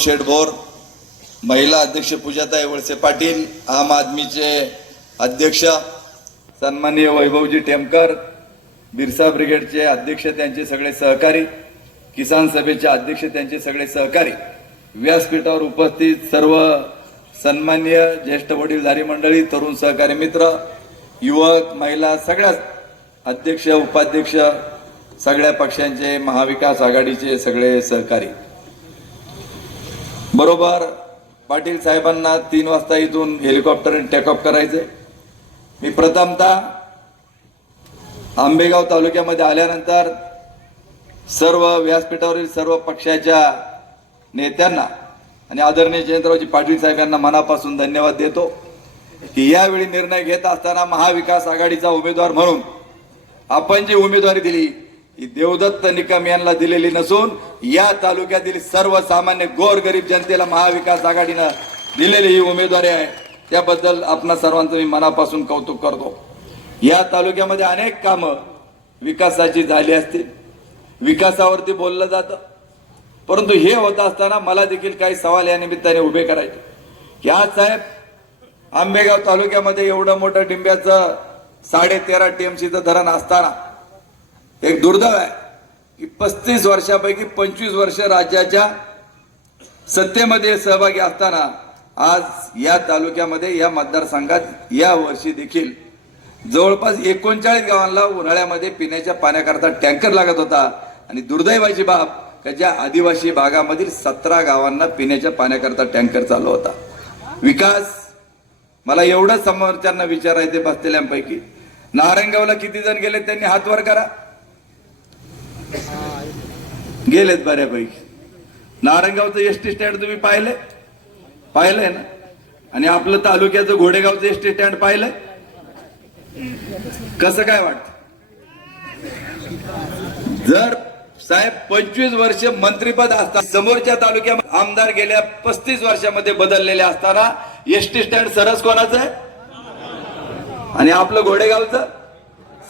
शेडभोर महिला अध्यक्ष पूजाताई वळसे पाटील आम आदमीचे अध्यक्ष सन्माननीय वैभवजी टेमकर बिरसा ब्रिगेडचे अध्यक्ष त्यांचे सगळे सहकारी किसान सभेचे अध्यक्ष त्यांचे सगळे सहकारी. व्यासपीठावर उपस्थित सर्व सन्मान्य ज्येष्ठ वडीलधारी मंडळी तरुण सहकारी मित्र युवक महिला सगळ्याच अध्यक्ष उपाध्यक्ष सगळ्या पक्षांचे महाविकास आघाडीचे सगळे सहकारी. बरोबर. पाटील साहेबांना तीन वाजता इथून हेलिकॉप्टर टेक ऑफ करायचे. मी प्रथमतः आंबेगाव तालुक्यामध्ये आल्यानंतर सर्व व्यासपीठावरील सर्व पक्षाच्या नेत्यांना आणि आदरणीय जयंतरावजी पाटील साहेब यांना मनापासून धन्यवाद देतो की यावेळी निर्णय घेत असताना महाविकास आघाडीचा उमेदवार म्हणून आपण जी उमेदवारी दिली ही देवदत्त निकम यांना दिलेली नसून या तालुक्यातील सर्वसामान्य गोरगरीब जनतेला महाविकास आघाडीनं दिलेली ही उमेदवारी आहे. त्याबद्दल आपणा सर्वांचं मी मनापासून कौतुक करतो. या तालुक्यामध्ये अनेक कामं विकासाची झाली असतील. विकासावरती बोललं जातं. परंतु हे होत असताना मला देखील काही सवाल या निमित्ताने उभे करायचे. या साहेब आंबेगाव तालुक्यामध्ये एवढं मोठं डिंब्याचं साडे तेरा टीएमसीचं धरण असताना एक दुर्दैव आहे की पस्तीस वर्षापैकी पंचवीस वर्ष राज्याच्या सत्तेमध्ये सहभागी असताना आज या तालुक्यामध्ये या मतदारसंघात या वर्षी देखील जवळपास एकोणचाळीस गावांना उन्हाळ्यामध्ये पिण्याच्या पाण्याकरता टँकर लागत होता. आणि दुर्दैवाची बाब का ज्या आदिवासी भागामधील सतरा गावांना पिण्याच्या पाण्याकरता टँकर चालू होता. विकास मला एवढं समोरच्यांना विचारायचे बसलेल्यांपैकी नारायणगावला किती जण गेले त्यांनी हात वर करा. गेलेत बऱ्यापैकी. नारायणगावचं एस टी स्टँड तुम्ही पाहिलंय? पाहिलंय ना? आणि आपलं तालुक्याचं घोडेगावचं एस टी स्टँड पाहिलंय? कसं काय वाटत? जर साहेब पंचवीस वर्ष मंत्रीपद असता समोरच्या तालुक्यात आमदार गेल्या पस्तीस वर्षामध्ये बदललेले असताना एस टी स्टँड सरस कोणाचं आहे? आणि आपलं घोडेगावचं?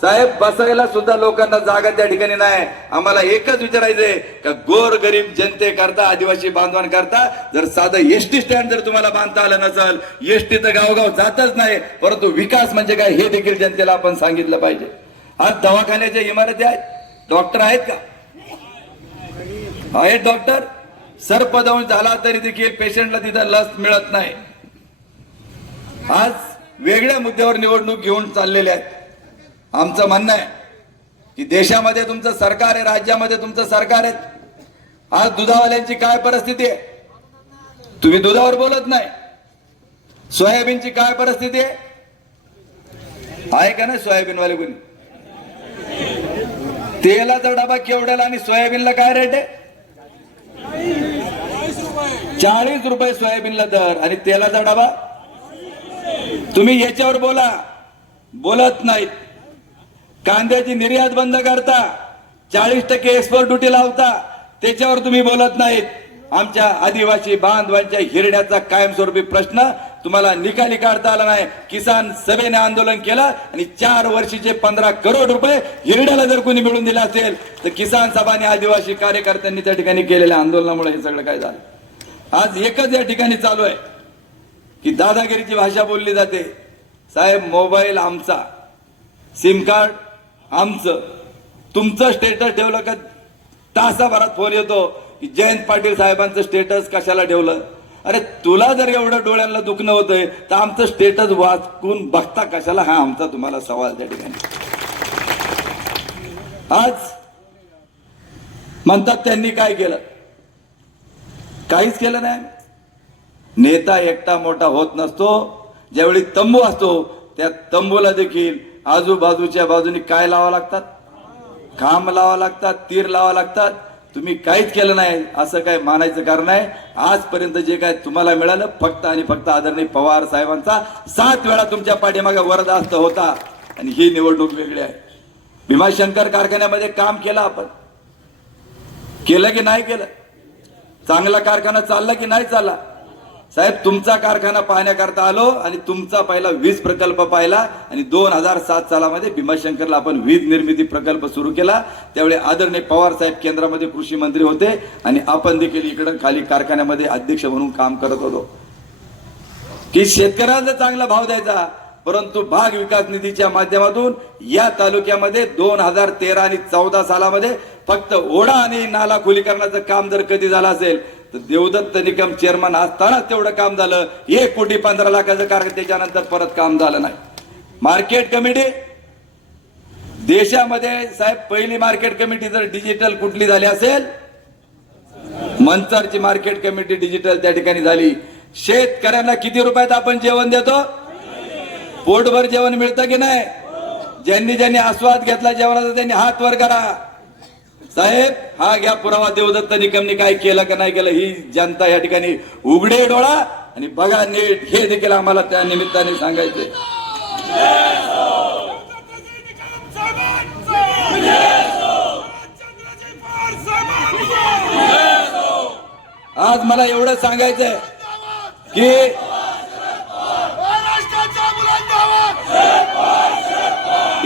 साहेब बसायला सुद्धा लोकांना जागा त्या ठिकाणी नाही. आम्हाला एकच विचारायचंय का गोर गरीब जनते करता आदिवासी बांधवां करता? जर साधं एसटी स्टँड जर तुम्हाला बांधता आलं नसेल एसटी तर गावगाव जातच नाही परंतु विकास म्हणजे काय हे देखील जनतेला आपण सांगितलं पाहिजे. आज दवाखान्याच्या इमारती आहेत. डॉक्टर आहेत का? आहेत डॉक्टर. सर्पदंश झाला तरी देखील पेशंटला तिथं लस मिळत नाही. आज वेगळ्या मुद्द्यावर निवडणूक घेऊन चाललेल्या आहेत. आमचं म्हणणं आहे की देशामध्ये तुमचं सरकार आहे राज्यामध्ये तुमचं सरकार आहे. आज दुधावाल्यांची काय परिस्थिती आहे? तुम्ही दुधावर बोलत नाही. सोयाबीनची काय परिस्थिती आहे? आहे का नाही सोयाबीनवाले कोणी तेलाचा डबा केवढ्याला आणि सोयाबीनला काय रेट आहे? चाळीस रुपये सोयाबीनला दर आणि तेलाचा डबा? तुम्ही याच्यावर बोला. बोलत नाहीत. कांद्याची निर्यात बंद करता चाळीस टक्के एक्सपोर्ट ड्युटी लावता त्याच्यावर तुम्ही बोलत नाहीत. आमच्या आदिवासी बांधवांच्या हिरण्याचा कायमस्वरूपी प्रश्न तुम्हाला निकाली काढता आला नाही. किसान सभेने आंदोलन केलं आणि चार वर्षीचे पंधरा करोड रुपये हिरड्याला जर कोणी मिळून दिले असेल तर किसान सभा आणि आदिवासी कार्यकर्त्यांनी त्या ठिकाणी केलेल्या आंदोलनामुळे हे सगळं काय झालं? आज एकच या ठिकाणी चालू आहे की दादागिरीची भाषा बोलली जाते. साहेब मोबाईल आमचा. सिम कार्ड आमचं तुमचं स्टेटस ठेवलं का तासाभरात फोन येतो की जयंत पाटील साहेबांचं स्टेटस कशाला ठेवलं? अरे तुला जर एवढं डोळ्यांना दुखणं होतंय तर आमचं स्टेटस वाचून बघता कशाला? हा आमचा तुम्हाला सवाल त्या ठिकाणी. आज म्हणतात त्यांनी काय केलं? काहीच केलं नाही. नेता एकटा मोठा होत नसतो. ज्यावेळी तंबू असतो त्या तंबूला देखील आजूबाजूच्या बाजूने काय लावा लागतात? खांब लावा लागतात तीर लावा लागतात. तुम्ही काहीच केलं नाही असं काय मानायचं कारण आहे? आजपर्यंत जे काय तुम्हाला मिळालं फक्त आणि फक्त आदरणीय पवार साहेबांचा सात वेळा तुमच्या पाठीमागे वरदास्त होता. आणि ही निवडणूक वेगळी आहे. भीमाशंकर कारखान्यामध्ये काम केलं आपण. केलं की नाही केलं? चांगला कारखाना चालला की नाही चालला? साहेब तुमचा कारखाना पाहण्याकरता आलो आणि तुमचा पहिला वीज प्रकल्प पाहिला आणि दोन हजार सात सालामध्ये भीमाशंकरला आपण वीज निर्मिती प्रकल्प सुरू केला. त्यावेळी आदरणीय पवार साहेब केंद्रामध्ये कृषी मंत्री होते आणि आपण देखील इकडं खाली कारखान्यामध्ये अध्यक्ष म्हणून काम करत होतो. की शेतकऱ्यांना चांगला भाव द्यायचा परंतु भाग विकास निधीच्या माध्यमातून या तालुक्यामध्ये दोन हजार तेरा आणि चौदा सालामध्ये फक्त ओढा आणि नाला खोलीकरणाचं काम जर कधी झालं असेल तर देवदत्त निकम चेअरमन असतानाच तेवढं काम झालं. एक कोटी पंधरा लाखाचं कारण त्याच्यानंतर परत काम झालं नाही. मार्केट कमिटी देशामध्ये साहेब पहिली मार्केट कमिटी जर डिजिटल कुठली झाली असेल मंचरची मार्केट कमिटी डिजिटल त्या ठिकाणी झाली. शेतकऱ्यांना किती रुपयात आपण जेवण देतो? पोटभर जेवण मिळतं की नाही? ज्यांनी ज्यांनी आस्वाद घेतला जेवणाचा त्यांनी हात वर करा. साहेब हा घ्या पुरावा देवदत्त निकमने काय केलं का नाही केलं ही जनता या ठिकाणी उघडे डोळा आणि बघा नीट हे देखील आम्हाला त्या निमित्ताने सांगायचे. आज मला एवढं सांगायचंय की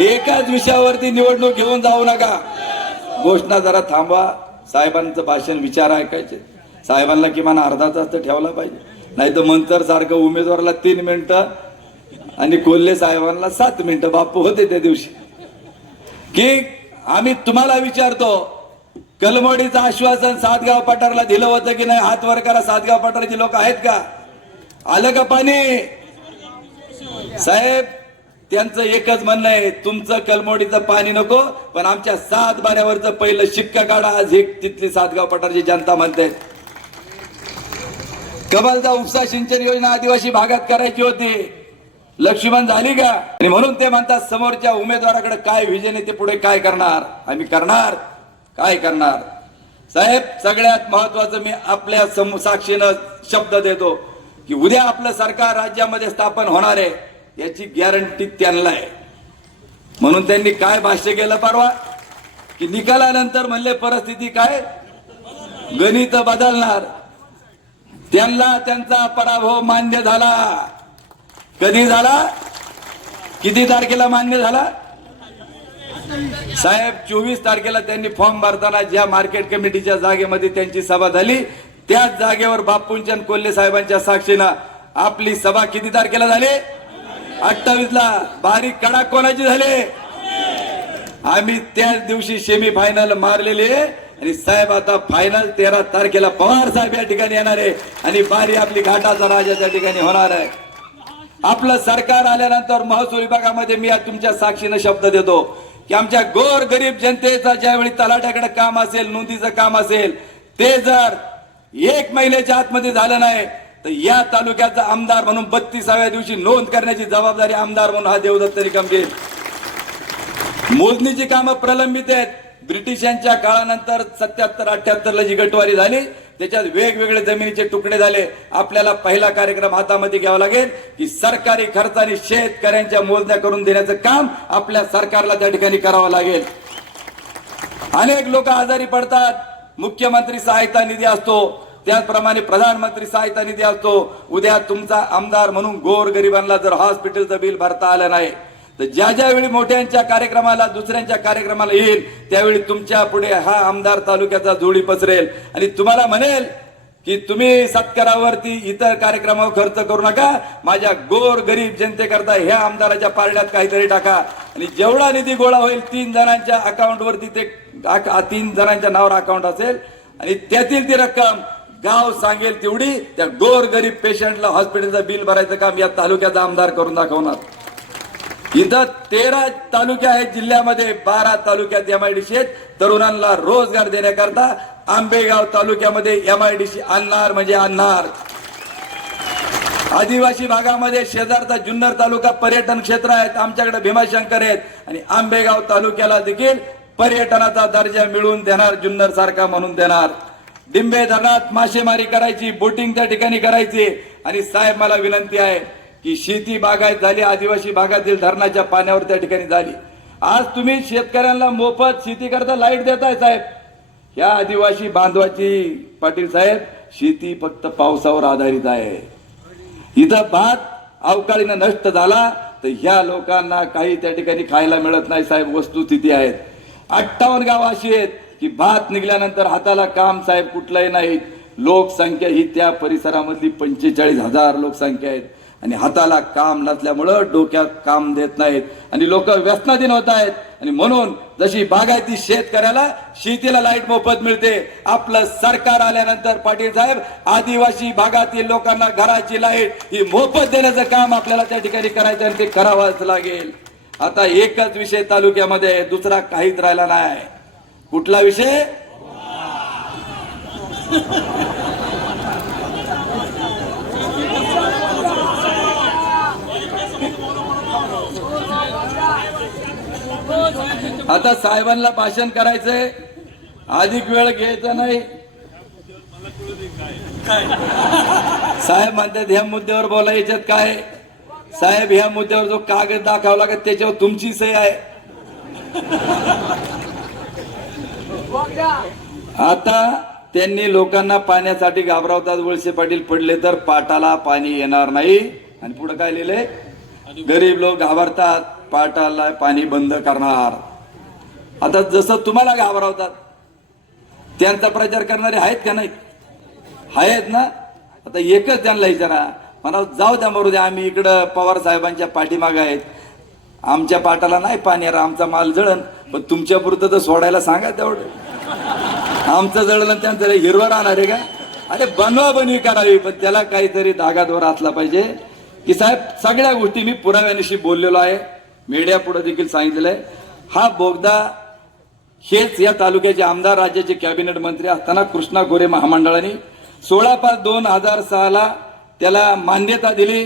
एकाच विषयावरती निवडणूक घेऊन जाऊ नका. घोषणा जरा थांबवा. साहेबांचं भाषण विचार ऐकायचे. साहेबांना किमान अर्धा तास तर ठेवला पाहिजे. नाही तर मंतर सारखं उमेदवाराला तीन मिनटं आणि कोल्हे साहेबांना सात मिनटं बापू होते त्या दिवशी. की आम्ही तुम्हाला विचारतो कलमोडीचं आश्वासन सातगाव पठारला दिलं होतं की नाही? हात वर करा सातगाव पठाराचे लोक आहेत का? आलं का पाणी? साहेब त्यांचं एकच म्हणणं आहे तुमचं कलमोडीचं पाणी नको पण आमच्या सात बाऱ्यावरचं पहिलं शिक्का काढा आज एक तिथली सातगाव पठारची जनता म्हणते. कमलदा उपसा सिंचन योजना आदिवासी भागात करायची होती. लक्ष्मण झाली का? आणि म्हणून ते म्हणतात समोरच्या उमेदवाराकडे काय विजन आहे ते पुढे काय करणार? आम्ही करणार. काय करणार? साहेब सगळ्यात महत्वाचं मी आपल्या साक्षीनं शब्द देतो की उद्या आपलं सरकार राज्यामध्ये स्थापन होणार आहे. याची गॅरंटी त्यांना आहे. म्हणून त्यांनी काय भाष्य केलं परवा? की निकालानंतर म्हणले परिस्थिती काय? गणित बदलणार. त्यांना त्यांचा पराभव मान्य झाला. कधी झाला? किती तारखेला मान्य झाला? साहेब चोवीस तारखेला त्यांनी फॉर्म भरताना ज्या मार्केट कमिटीच्या जागेमध्ये त्यांची सभा झाली त्याच जागेवर बापूंच्या कोल्हे साहेबांच्या साक्षीनं आपली सभा किती तारखेला झाली? अठ्ठावीस ला बारीक कडा कोणाची झाले? आम्ही त्याच दिवशी सेमी फायनल मारलेले आणि साहेब आता फायनल तेरा तारखेला पवार साहेब या ठिकाणी येणार आहे. आणि बारी आपली घाटाचा राजा त्या ठिकाणी होणार आहे. आपलं सरकार आल्यानंतर महसूल विभागामध्ये मी आज तुमच्या साक्षीनं शब्द देतो की आमच्या गोर गरीब जनतेचा ज्यावेळी तलाट्याकडे काम असेल नोंदीचं काम असेल ते जर एक महिन्याच्या आतमध्ये झालं नाही तर या तालुक्याचा आमदार म्हणून बत्तीसाव्या दिवशी नोंद करण्याची जबाबदारी आमदार म्हणून हा देवदत्त निकम घेईल मोजणीची कामं प्रलंबित आहेत. ब्रिटिशांच्या काळानंतर सत्याहत्तर अठ्याहत्तर ला जी गटवारी झाली त्याच्यात वेगवेगळे जमिनीचे तुकडे झाले. आपल्याला पहिला कार्यक्रम हातामध्ये घ्यावा लागेल की सरकारी खर्चाने शेतकऱ्यांच्या मोजण्या करून देण्याचं काम आपल्या सरकारला त्या ठिकाणी करावं लागेल. अनेक लोक आजारी पडतात. मुख्यमंत्री सहायता निधी असतो. त्याचप्रमाणे प्रधानमंत्री सहायता निधी असतो. उद्या तुमचा आमदार म्हणून गोर गरिबांना जर हॉस्पिटलचं बिल भरता आलं नाही तर ज्या ज्या वेळी मोठ्यांच्या कार्यक्रमाला दुसऱ्यांच्या कार्यक्रमाला येईल त्यावेळी तुमच्यापुढे हा आमदार तालुक्याचा जोडी पसरेल. आणि तुम्हाला म्हणेल की तुम्ही सत्कारावरती इतर कार्यक्रमावर खर्च करू नका. माझ्या गोर गरीब जनतेकरता ह्या आमदाराच्या पारड्यात काहीतरी टाका. आणि जेवढा निधी गोळा होईल तीन जणांच्या अकाउंटवरती ते तीन जणांच्या नावावर अकाउंट असेल. आणि त्यातील ती रक्कम गाव सांगेल तेवढी. त्या गोर गरीब पेशंटला हॉस्पिटलचं बिल भरायचं काम या तालुक्याचा आमदार करून दाखवणार. इथं तेरा तालुके आहेत जिल्ह्यामध्ये बारा तालुक्यात एमआयडीसी आहेत. तरुणांना रोजगार देण्याकरता आंबेगाव तालुक्यामध्ये एमआयडीसी आणणार म्हणजे आणणार. आदिवासी भागामध्ये शेजारचा जुन्नर तालुका पर्यटन क्षेत्र आहेत. आमच्याकडे भीमाशंकर आहेत. आणि आंबेगाव तालुक्याला देखील पर्यटनाचा दर्जा मिळवून देणार जुन्नर सारखा म्हणून देणार. डिंबे धरणात मासेमारी करायची बोटिंग त्या ठिकाणी करायची. आणि साहेब मला विनंती आहे की शेती बागायत झाली आदिवासी भागातील धरणाच्या पाण्यावर त्या ठिकाणी झाली. आज तुम्ही शेतकऱ्यांना मोफत शेती करता लाइट देताय साहेब. या आदिवासी बांधवाची पाटील साहेब शेती फक्त पावसावर आधारित आहे. इथं भात अवकाळीनं नष्ट झाला तर ह्या लोकांना काही त्या ठिकाणी खायला मिळत नाही साहेब वस्तुस्थिती आहेत. अठ्ठावन्न गाव अशी आहेत. की भात निघाल्यानंतर हाताला काम साहेब कुठलंही नाही. लोकसंख्या ही त्या परिसरामधली पंचेचाळीस हजार लोकसंख्या आहेत. आणि हाताला काम नसल्यामुळं डोक्यात काम देत नाहीत. आणि लोक व्यसनाधीन होत आहेत. आणि म्हणून जशी बागायती शेतकऱ्याला शेतीला लाइट मोफत मिळते. आपलं सरकार आल्यानंतर पाटील साहेब आदिवासी भागातील लोकांना घराची लाइट ही मोफत देण्याचं काम आपल्याला त्या ठिकाणी करायचं आणि ते करावंच लागेल. आता एकच विषय तालुक्यामध्ये दुसरा काहीच राहिला नाही. कुठला विषय? आता साहेबांना भाषण करायचंय. अधिक वेळ घ्यायचा नाही. साहेब म्हणतात ह्या मुद्द्यावर बोलायच्यात काय? साहेब ह्या मुद्द्यावर जो कागद दाखवावा लागत त्याच्यावर तुमची सही आहे. आता त्यांनी लोकांना पाण्यासाठी घाबरवतात. वळसे पाटील पडले तर पाटाला पाणी येणार नाही. आणि पुढे काय लिहिलंय गरीब लोक घाबरतात पाटाला पाणी बंद करणार. आता जसं तुम्हाला घाबरवतात त्यांचा प्रचार करणारे आहेत का नाही आहेत ना? आता एकच त्यांना विचारा. म्हणा जाऊ द्या मरू द्या आम्ही इकडं पवार साहेबांच्या पाठीमाग आहेत. आमच्या पाटाला नाही पाणी अरे आमचा माल जळण. पण तुमच्या पुरतं तर सोडायला सांगा तेवढं. आमचं जळलं त्यांचं हिरवं राहणार आहे का? अरे बनवा बनवी करावी पण त्याला काहीतरी धागादोरा असला पाहिजे. की साहेब सगळ्या गोष्टी मी पुराव्यानिशी बोललेलो आहे. मीडिया पुढे देखील सांगितलेलं आहे. हा बोगदा हेच या तालुक्याचे आमदार राज्याचे कॅबिनेट मंत्री असताना कृष्णा गोरे महामंडळाने सोळा पाच दोन हजार सहाला त्याला मान्यता दिली.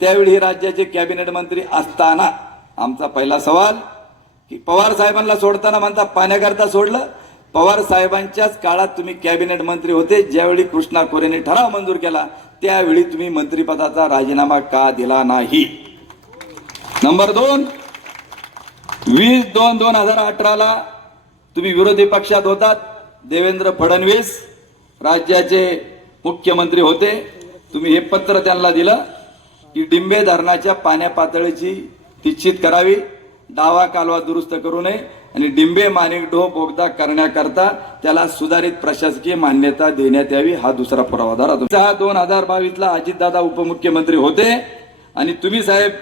त्यावेळी हे राज्याचे कॅबिनेट मंत्री असताना आमचा पहिला सवाल की पवार साहेबांना सोडताना म्हणता पाण्याकरता सोडलं. पवार साहेबांच्याच काळात तुम्ही कॅबिनेट मंत्री होते ज्यावेळी कृष्णा खोरेने ठराव मंजूर केला त्यावेळी तुम्ही मंत्रिपदाचा राजीनामा का दिला नाही? नंबर दोन वीस दोन दोन हजार अठराला तुम्ही विरोधी पक्षात होतात देवेंद्र फडणवीस राज्याचे मुख्यमंत्री होते. तुम्ही हे पत्र त्यांना दिलं की डिंबे धरणाच्या पाण्या पातळीची निश्चित करावी. दावा कालवा दुरुस्त करू नये आणि डिंबे मानिक डोह बोगदा करण्याकरता त्याला सुधारित प्रशासकीय मान्यता देण्यात यावी हा दुसरा पुरावा. धरा हा दोन हजार बावीसला अजितदादा उपमुख्यमंत्री होते आणि तुम्ही साहेब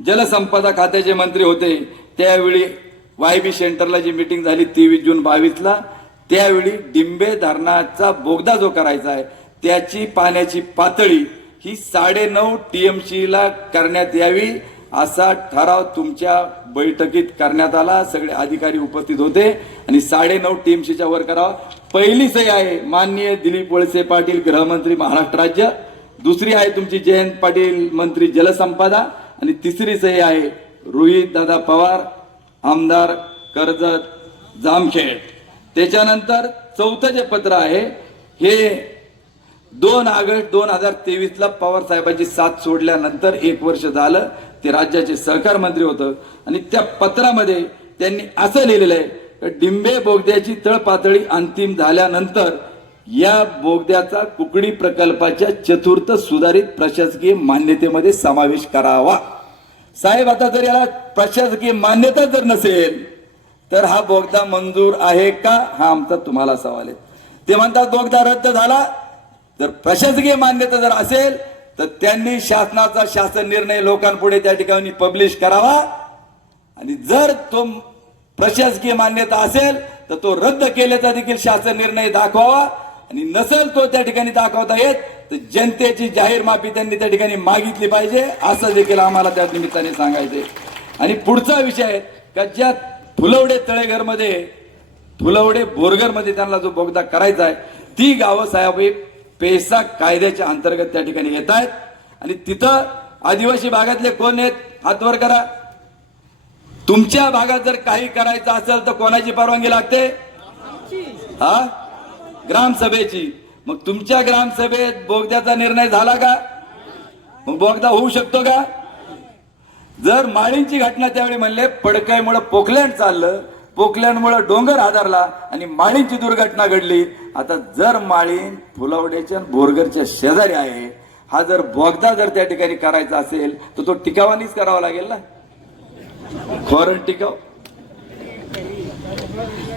जलसंपदा खात्याचे मंत्री होते. त्यावेळी वाय बी सेंटरला जी मिटिंग झाली तेवीस जून बावीसला त्यावेळी डिंबे धरणाचा बोगदा जो करायचा आहे त्याची पाण्याची पातळी ही साडेनऊ एम सीला करण्यात यावी. असा ठराव तुमच्या बैठकीत करण्यात आला. सगळे अधिकारी उपस्थित होते. आणि साडेनऊ टीएमसीच्या वर करावा. पहिली सही आहे माननीय दिलीप वळसे पाटील गृहमंत्री महाराष्ट्र राज्य. दुसरी आहे तुमची जयंत पाटील मंत्री जलसंपदा. आणि तिसरी सही आहे रोहित दादा पवार आमदार कर्जत जामखेड. त्याच्यानंतर चौथं जे पत्र आहे हे दोन ऑगस्ट दोन हजार तेवीसला पवार साहेबांची साथ सोडल्यानंतर एक वर्ष झालं. ते राज्याचे सहकार मंत्री होतं. आणि त्या पत्रामध्ये त्यांनी असं लिहिलेलं आहे की डिंबे बोगद्याची तळपातळी अंतिम झाल्यानंतर या बोगद्याचा कुकडी प्रकल्पाच्या चतुर्थ सुधारित प्रशासकीय मान्यतेमध्ये समावेश करावा. साहेब आता जर याला प्रशासकीय मान्यता जर नसेल तर हा बोगदा मंजूर आहे का? हा आमचा तुम्हाला सवाल आहे. ते म्हणतात बोगदा रद्द झाला. जर प्रशासकीय मान्यता जर असेल तर त्यांनी शासनाचा शासन निर्णय लोकांपुढे त्या ठिकाणी पब्लिश करावा. आणि जर तो प्रशासकीय मान्यता असेल तर तो रद्द केल्याचा देखील शासन निर्णय दाखवावा. आणि नसेल तो त्या ठिकाणी दाखवता येत तर जनतेची जाहीर माफी त्यांनी त्या ठिकाणी मागितली पाहिजे असं देखील आम्हाला त्या निमित्ताने सांगायचे आणि पुढचा विषय का ज्या फुलवडे तळेघरमध्ये फुलवडे बोरघरमध्ये त्यांना जो बोगदा करायचा आहे ती गावं साहेब हे पेसा कायद्याच्या अंतर्गत त्या ठिकाणी येत आहेत. आणि तिथं आदिवासी भागातले कोण आहेत? हातवर करा. तुमच्या भागात जर काही करायचं असेल तर कोणाची परवानगी लागते? हा? ग्रामसभेची. मग तुमच्या ग्रामसभेत बोगद्याचा निर्णय झाला का? मग बोगदा होऊ शकतो का? जर माळींची घटना त्यावेळी म्हणले पडकाईमुळे पोकलँड चाललं पोकल्यांमुळे डोंगर आधारला आणि माळींची दुर्घटना घडली. आता जर माळीन फुलावड्याच्या बोरगरच्या शेजारी आहे हा जर बोगदा जर त्या ठिकाणी करायचा असेल तर तो टिकावानीच करावा लागेल ना? खोरण टिकाव.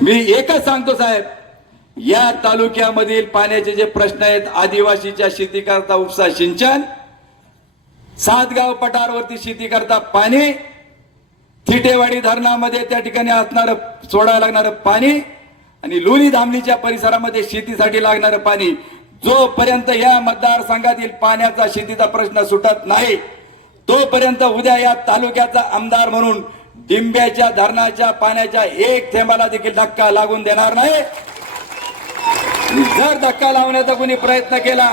मी एकच सांगतो साहेब या तालुक्यामधील पाण्याचे जे प्रश्न आहेत आदिवासीच्या शेती करता उपसा सिंचन सातगाव पठारवरती शेती करता पाणी थिटेवाडी धरणामध्ये त्या ठिकाणी असणारं सोडायला लागणारं पाणी आणि लोणी धामणीच्या परिसरामध्ये शेतीसाठी लागणारं पाणी. जोपर्यंत या मतदारसंघातील पाण्याचा शेतीचा प्रश्न सुटत नाही तोपर्यंत उद्या या तालुक्याचा आमदार म्हणून डिंब्याच्या धरणाच्या पाण्याच्या एक थेंबाला देखील धक्का लागून देणार नाही. आणि जर धक्का लावण्याचा कोणी प्रयत्न केला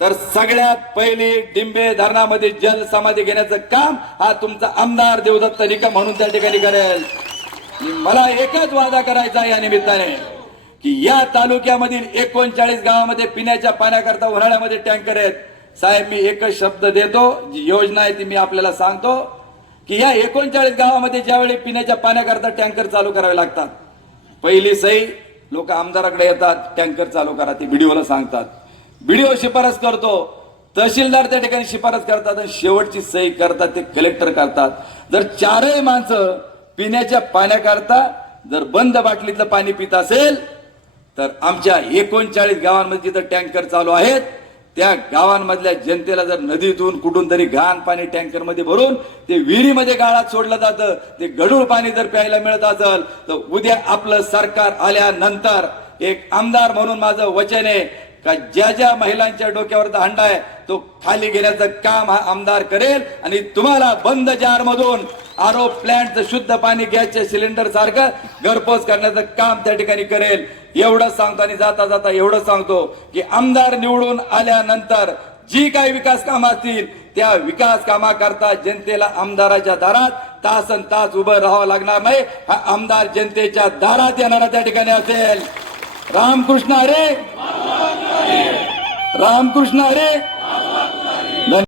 तर सगळ्यात पहिले डिंबे धरणामध्ये जल समाधी घेण्याचं काम हा तुमचा आमदार देवदत्त निकम म्हणून त्या ठिकाणी करेल. मला एकच वादा करायचा या निमित्ताने की या तालुक्यामधील एकोणचाळीस गावामध्ये पिण्याच्या पाण्याकरता उन्हाळ्यामध्ये टँकर आहेत. साहेब मी एकच शब्द देतो जी योजना आहे ती मी आपल्याला सांगतो की या एकोणचाळीस गावामध्ये ज्यावेळी पिण्याच्या पाण्याकरता टँकर चालू करावे लागतात पहिली सही लोक आमदाराकडे येतात टँकर चालू करा ते व्हिडिओला सांगतात. व्हिडिओ शिफारस करतो. तहसीलदार त्या ठिकाणी शिफारस करतात आणि शेवटची सही करतात ते कलेक्टर करतात. जर चारही माणसं पिण्याच्या पाण्याकरता जर बंद बाटलीतलं पाणी पित असेल तर आमच्या एकोणचाळीस गावांमध्ये जिथं टँकर चालू आहेत त्या गावांमधल्या जनतेला जर नदीतून कुठून तरी घाण पाणी टँकरमध्ये भरून ते विहिरीमध्ये गाळात सोडलं जातं ते गढूळ पाणी जर प्यायला मिळत असेल तर उद्या आपलं सरकार आल्यानंतर एक आमदार म्हणून माझं वचन आहे का ज्या ज्या महिलांच्या डोक्यावरचा हंडा आहे तो खाली घेण्याचं काम हा आमदार करेल आणि तुम्हाला बंद जार मधून आरो प्लांटचं शुद्ध पाणी गॅसच्या सिलेंडर सारखं घरपोच करण्याचं काम त्या ठिकाणी करेल. एवढंच सांगतो आणि जाता जाता एवढंच सांगतो की आमदार निवडून आल्यानंतर जी काही विकास कामं असतील त्या विकास कामाकरता जनतेला आमदाराच्या दारात तासन तास उभं राहावं लागणार नाही. हा आमदार जनतेच्या दारात येणारा त्या ठिकाणी असेल. रामकृष्ण हरे. रामकृष्ण हरे.